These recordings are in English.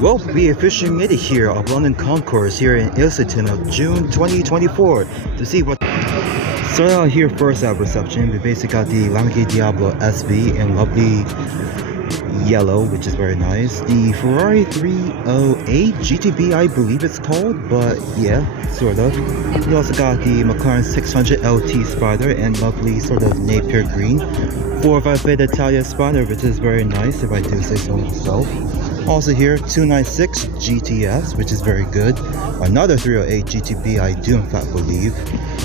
Well, we officially made it here of London Concours here in Islington of June 2024 to see what. Starting out here first at reception, we basically got the Lamborghini Diablo SV in lovely yellow, which is very nice. The Ferrari 308 GTB, I believe it's called, but yeah, sort of. We also got the McLaren 600 LT Spider in lovely sort of Napier green. 405 Beta Italia Spider, which is very nice if I do say so myself. Also here, 296 GTS, which is very good. Another 308 GTB, I do in fact believe.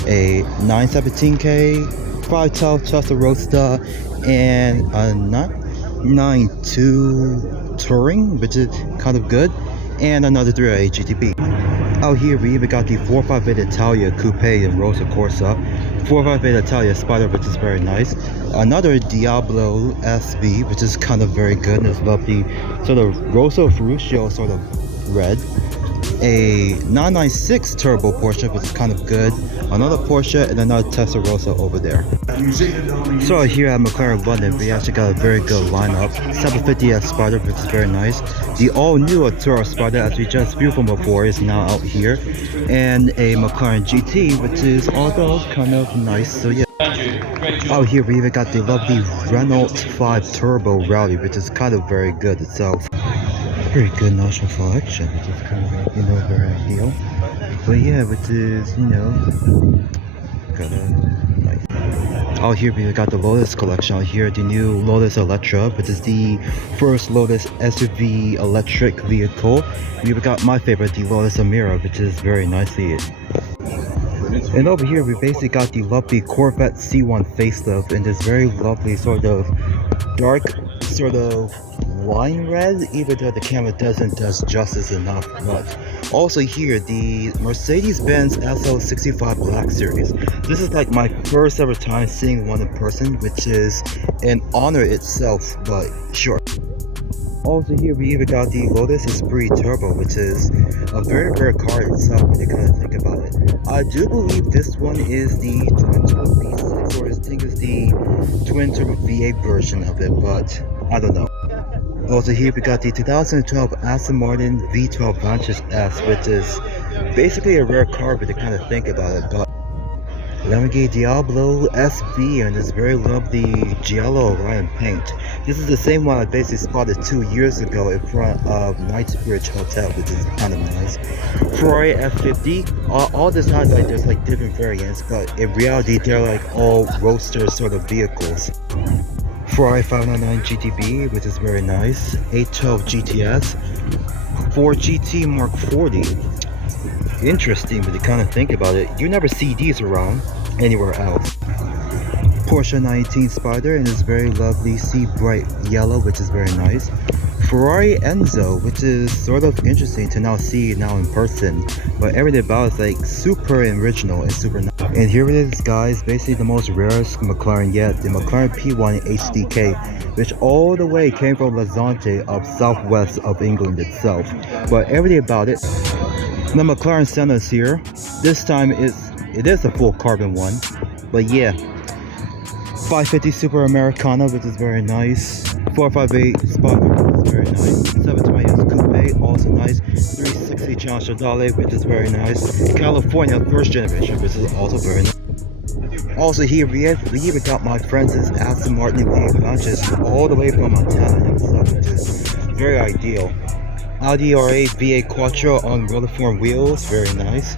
A 917K, 512 Tesla Roadster, and a 992 Touring, which is kind of good. And another 308 GTB. Out here, we even got the 45 Beta Italia Coupe and Rosa Corsa. 45 Beta Italia Spider, which is very nice. Another Diablo SV, which is kind of very good and it's lovely sort of Rosso Ferruccio sort of red. A 996 Turbo Porsche, which is kind of good. Another Porsche and another Testarossa over there. So here at McLaren London, we actually got a very good lineup. 750S Spider, which is very nice. The all-new Artura Spider, as we just viewed from before, is now out here. And a McLaren GT, which is also kind of nice, so yeah. Out here we even got the lovely Renault 5 Turbo Rally, which is kind of very good itself. Very good national selection, which is kind of, very ideal. But yeah, which is, kind of nice. Out here we got the Lotus collection. Out here the new Lotus Electra, which is the first Lotus SUV electric vehicle. We've got my favorite, the Lotus Emira, which is very nicely. And over here we basically got the lovely Corvette C1 facelift in this very lovely sort of dark sort of wine red, even though the camera doesn't do justice enough. But also here the Mercedes-Benz SL65 Black Series. This is like my first ever time seeing one in person, which is an honor itself, but sure. Also here we even got the Lotus Esprit Turbo, which is a very rare car itself when you kind of think about it. I do believe this one is the twin turbo V6, or I think it's the twin turbo V8 version of it, but I don't know. Also here we got the 2012 Aston Martin V12 Vantage S, which is basically a rare car when you kind of think about it, but Lamborghini Diablo SV and this very lovely Giallo Orion paint. This is the same one I basically spotted 2 years ago in front of Knightsbridge Hotel, which is kind of nice. Ferrari F50, all the time like there's like different variants, but in reality they're like all roadster sort of vehicles. Ferrari 599 GTB, which is very nice. 812 GTS, Ford GT Mark 40. Interesting, but you kind of think about it, you never see these around anywhere else. Porsche 918 Spider in this very lovely sea bright yellow, which is very nice. Ferrari Enzo, which is sort of interesting to now see now in person, but everything about it is like super original and super nice. And here it is, guys, basically the most rarest McLaren yet, the McLaren P1 HDK, which all the way came from Lazante of southwest of England itself. But everything about it, the McLaren Senna's here. This time it is a full carbon one, but yeah. 550 Super Americana, which is very nice. 458 Spider, which is very nice. 720S Coupe, also nice. 360 John Chevrolet, which is very nice. California first generation, which is also very nice. Also here we even got my friends' Aston Martin V8 Vantage all the way from Montana himself, which is very ideal. Audi R8 V8 Quattro on rotiform wheels, very nice.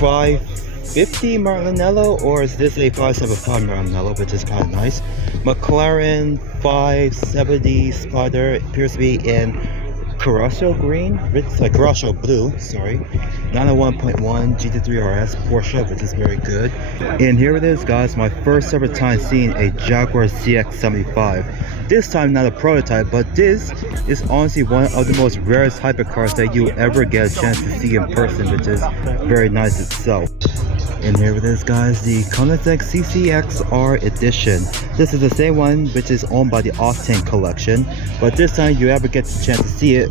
550 Maranello, or is this a 575 Maranello, which is kind of nice. McLaren 570 Spider appears to be in Carrasco green, it's like Carrasco blue, sorry. 901.1 GT3 RS Porsche, which is very good. And here it is, guys, my first ever time seeing a Jaguar CX-75. This time not a prototype, but this is honestly one of the most rarest hypercars that you ever get a chance to see in person, which is very nice itself. And here it is, guys, the Koenigsegg CCXR edition. This is the same one which is owned by the Octane collection, but this time you ever get the chance to see it,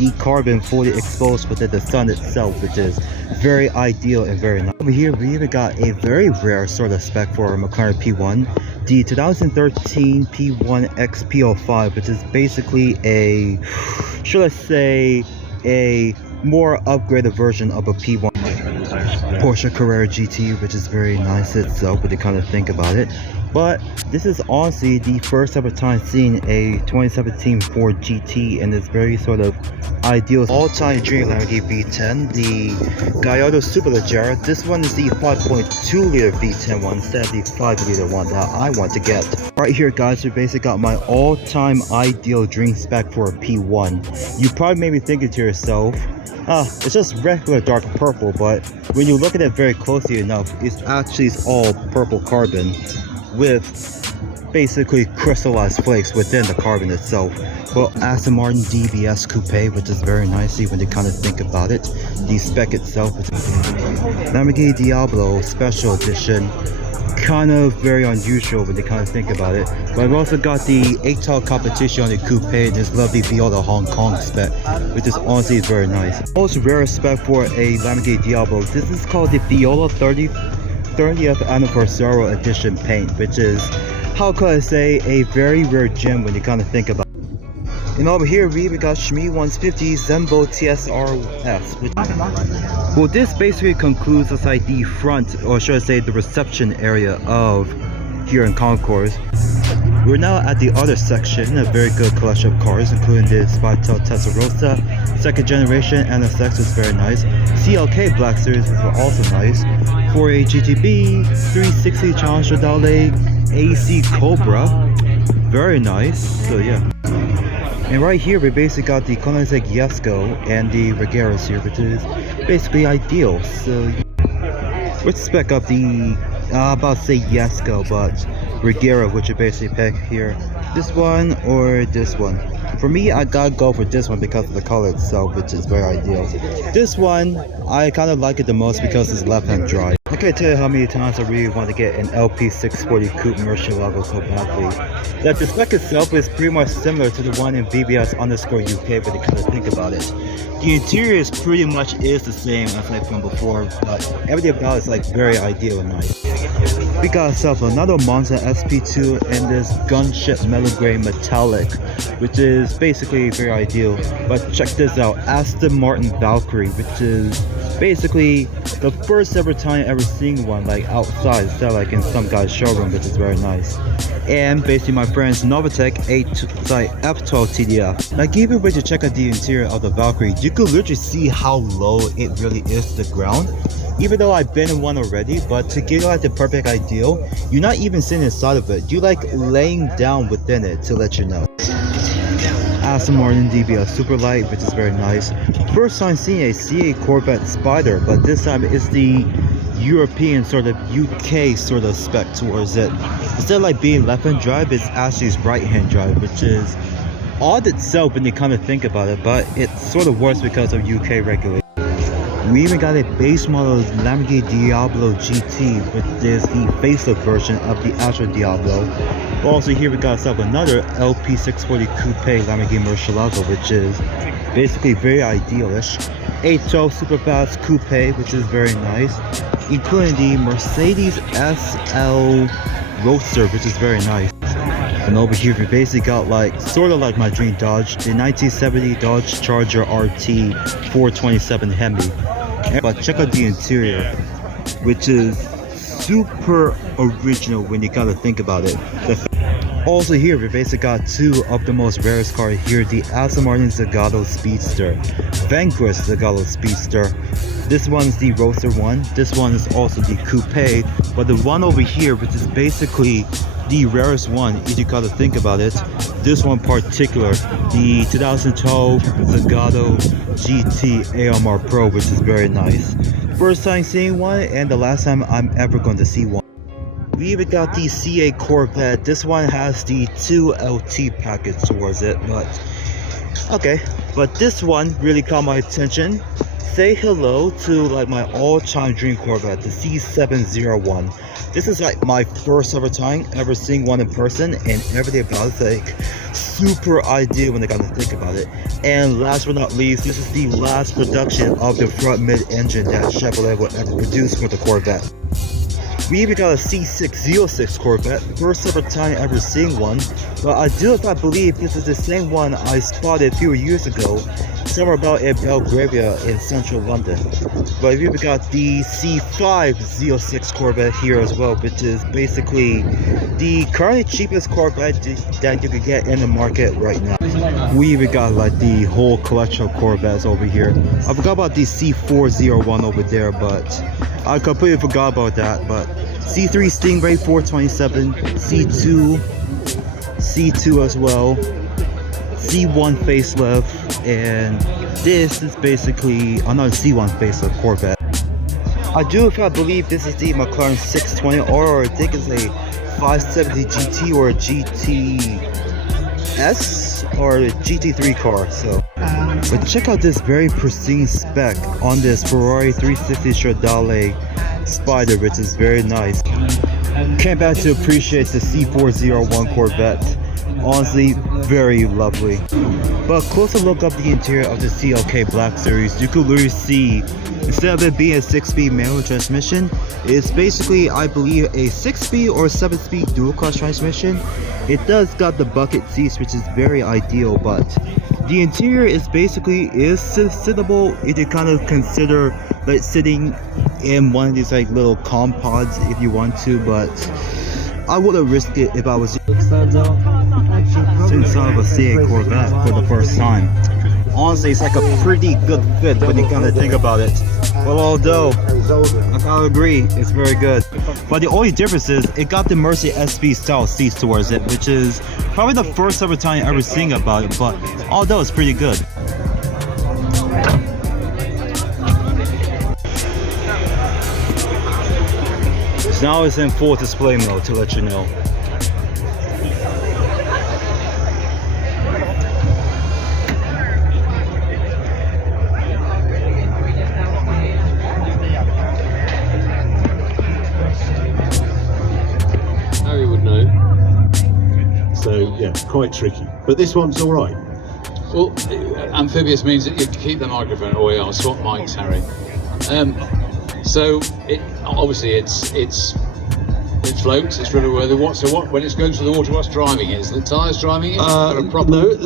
the carbon fully exposed within the sun itself, which is very ideal and very nice. Over here we even got a very rare sort of spec for a McLaren P1, the 2013 P1 XP05, which is basically a, should I say, a more upgraded version of a P1 Porsche Carrera GT, which is very nice itself when you kind of think about it. But this is honestly the first ever time seeing a 2017 Ford GT in this very sort of ideal all-time dream Lamborghini V10, the Gallardo Superleggera. This one is the 5.2 liter V10 one instead of the 5 liter one that I want to get. Right here guys, we basically got my all-time ideal dream spec for a P1. You probably may be thinking to yourself, it's just regular dark purple, but when you look at it very closely enough, it's actually all purple carbon with basically crystallized flakes within the carbon itself. Well, Aston Martin DBS Coupe, which is very nicely when you kind of think about it. The spec itself is Lamborghini Diablo Special Edition. Kind of very unusual when you kind of think about it. But I've also got the 8-tile competition on the coupe, this lovely Viola Hong Kong spec, which is honestly very nice. Most rare spec for a Lamborghini Diablo. This is called the Viola 30th Anniversary Edition paint, which is, how could I say, a very rare gem when you kind of think about it. And over here we even got Shmi 150 Zembo TSRS. Well, this basically concludes as like the front, or should I say the reception area of here in Concours. We're now at the other section, a very good collection of cars, including this 5-tail Testarossa, 2nd generation NSX was very nice, CLK Black Series was also nice, 4A GTB, 360 Challenger Dale, AC Cobra, very nice, so yeah. And right here we basically got the Koenigsegg Jesko and the Regeras here, which is basically ideal. So let's spec up the, about to say Jesko, but Regera, which you basically pick here. This one or this one. For me, I gotta go for this one because of the color itself, which is very ideal. This one, I kind of like it the most because it's left-hand drive. I can't tell you how many times I really want to get an LP640 Coupe Murcielago so badly. That the spec itself is pretty much similar to the one in VBS_UK, but you kind of think about it. The interior is pretty much is the same as like from before, but everything about it is like very ideal and nice. We got ourselves another Monza SP2 in this gunship metal gray metallic, which is basically very ideal. But check this out, Aston Martin Valkyrie, which is basically the first ever time ever seeing one like outside instead of like in some guy's showroom, which is very nice. And basically my friend's Novatec F12 TDF. Like even when you check out the interior of the Valkyrie, you could literally see how low it really is to the ground. Even though I've been in one already, but to give you like the perfect ideal, you're not even sitting inside of it, you're like laying down within it to let you know. Aston Martin DBS Superlight, which is very nice. First time seeing a CA Corvette Spider, but this time it's the European sort of UK sort of spec towards it. Instead of like being left-hand drive, it's actually right-hand drive, which is odd itself when you kind of think about it, but it sort of works because of UK regulations. We even got a base model Lamborghini Diablo GT, which is the facelift version of the actual Diablo. Also here we got ourselves another LP640 Coupe Lamborghini Murcielago, which is basically very idealish. 812 Superfast Coupe, which is very nice, including the Mercedes SL Roadster, which is very nice. And over here we basically got like sort of like my dream Dodge, the 1970 Dodge Charger RT 427 Hemi. But check out the interior, which is super original when you gotta think about it. Also here we basically got two of the most rarest cars here, the Aston Martin Zagato Speedster, Vanquish Zagato Speedster. This one is the Roadster one, this one is also the Coupe, but the one over here, which is basically the rarest one, if you gotta think about it, this one in particular, the 2012 Zagato GT AMR Pro, which is very nice. First time seeing one, and the last time I'm ever going to see one. We even got the CA Corvette. This one has the 2LT package towards it, but okay. But this one really caught my attention. say hello to like my all-time dream Corvette, the C701. This is like my first ever time ever seeing one in person, and everything about it's like super ideal when I got to think about it. And last but not least, this is the last production of the front mid-engine that Chevrolet will ever produce for the Corvette. We even got a C606 Corvette, first ever time ever seeing one, but I do in fact believe this is the same one I spotted a few years ago, somewhere about in Belgravia in central London. But we even got the C506 Corvette here as well, which is basically the currently cheapest Corvette that you could get in the market right now. We even got like the whole collection of Corvettes over here. I forgot about the C401 over there, but I completely forgot about that. But C3 Stingray 427, C2 as well, C1 facelift, and this is basically another C1 facelift Corvette. I do in fact believe this is the McLaren 620, or I think it's a 570 GT or a GTS or a GT3 car. So, but check out this very pristine spec on this Ferrari 360 Stradale Spider, which is very nice. Came back to appreciate the C401 Corvette. Honestly, very lovely. But closer look up the interior of the CLK Black Series, you could literally see, instead of it being a 6-speed manual transmission, it's basically, I believe, a 6-speed or 7-speed dual clutch transmission. It does got the bucket seats, which is very ideal, but the interior is basically sittable if you kind of consider like sitting in one of these like little compods if you want to, but I wouldn't risk it if I was inside of a C8 Corvette for the first time. Honestly, it's like a pretty good fit when you kind of think about it. Well, although I gotta agree, it's very good. But the only difference is it got the Mercy SB style seats towards it, which is probably the first ever time ever seeing about it. But although it's pretty good. So now it's in full display mode to let you know. Harry would know. So yeah, quite tricky. But this one's all right. Well, amphibious means that you keep the microphone away. I'll swap mics, Harry. So it obviously it floats. It's really worthy. When it's going to the water, what's driving it? Is the tyres driving it? No,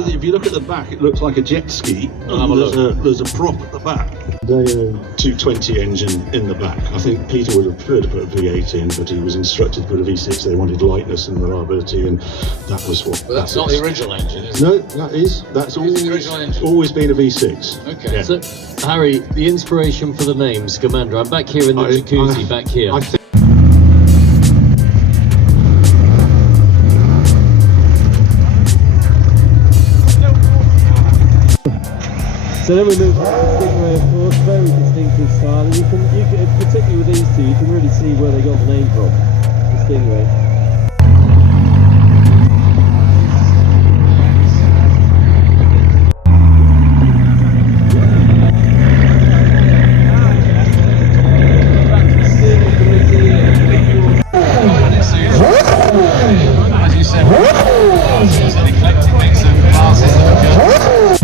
if you look at the back, it looks like a jet ski. There's a prop at the back. They 220 engine in the back. I think Peter would have preferred to put a V8 in, but he was instructed to put a V6. They wanted lightness and reliability, and that was what. But that's not the original engine, is it? No, that's always been a V6. Okay. Yeah. So, Harry, the inspiration for the name Scamander. I'm back here in the jacuzzi, back here. So then we move on to Stingray, of course, very distinctive style, and you can, particularly with these two, you can really see where they got the name from, the Stingray. As you said, it's an eclectic mix of classes that are good.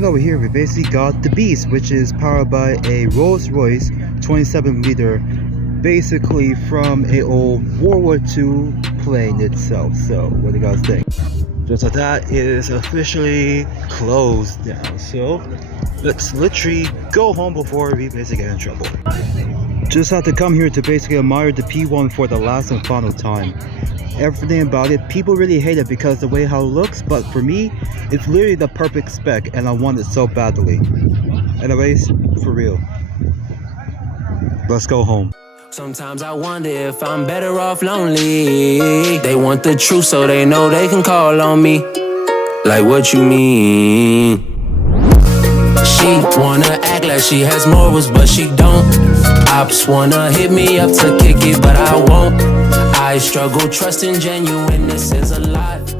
And over here we basically got the Beast, which is powered by a Rolls-Royce 27-liter, basically from a old World War II plane itself. So what do you guys think? Just like that, it is officially closed down. So let's literally go home before we basically get in trouble. Just had to come here to basically admire the P1 for the last and final time. Everything about it, people really hate it because the way how it looks, but for me, it's literally the perfect spec and I want it so badly. Anyways, for real. Let's go home. Sometimes I wonder if I'm better off lonely. They want the truth so they know they can call on me. Like what you mean? She wanna act like she has morals, but she don't. Ops wanna hit me up to kick it, but I won't. I struggle trusting genuineness is a lot.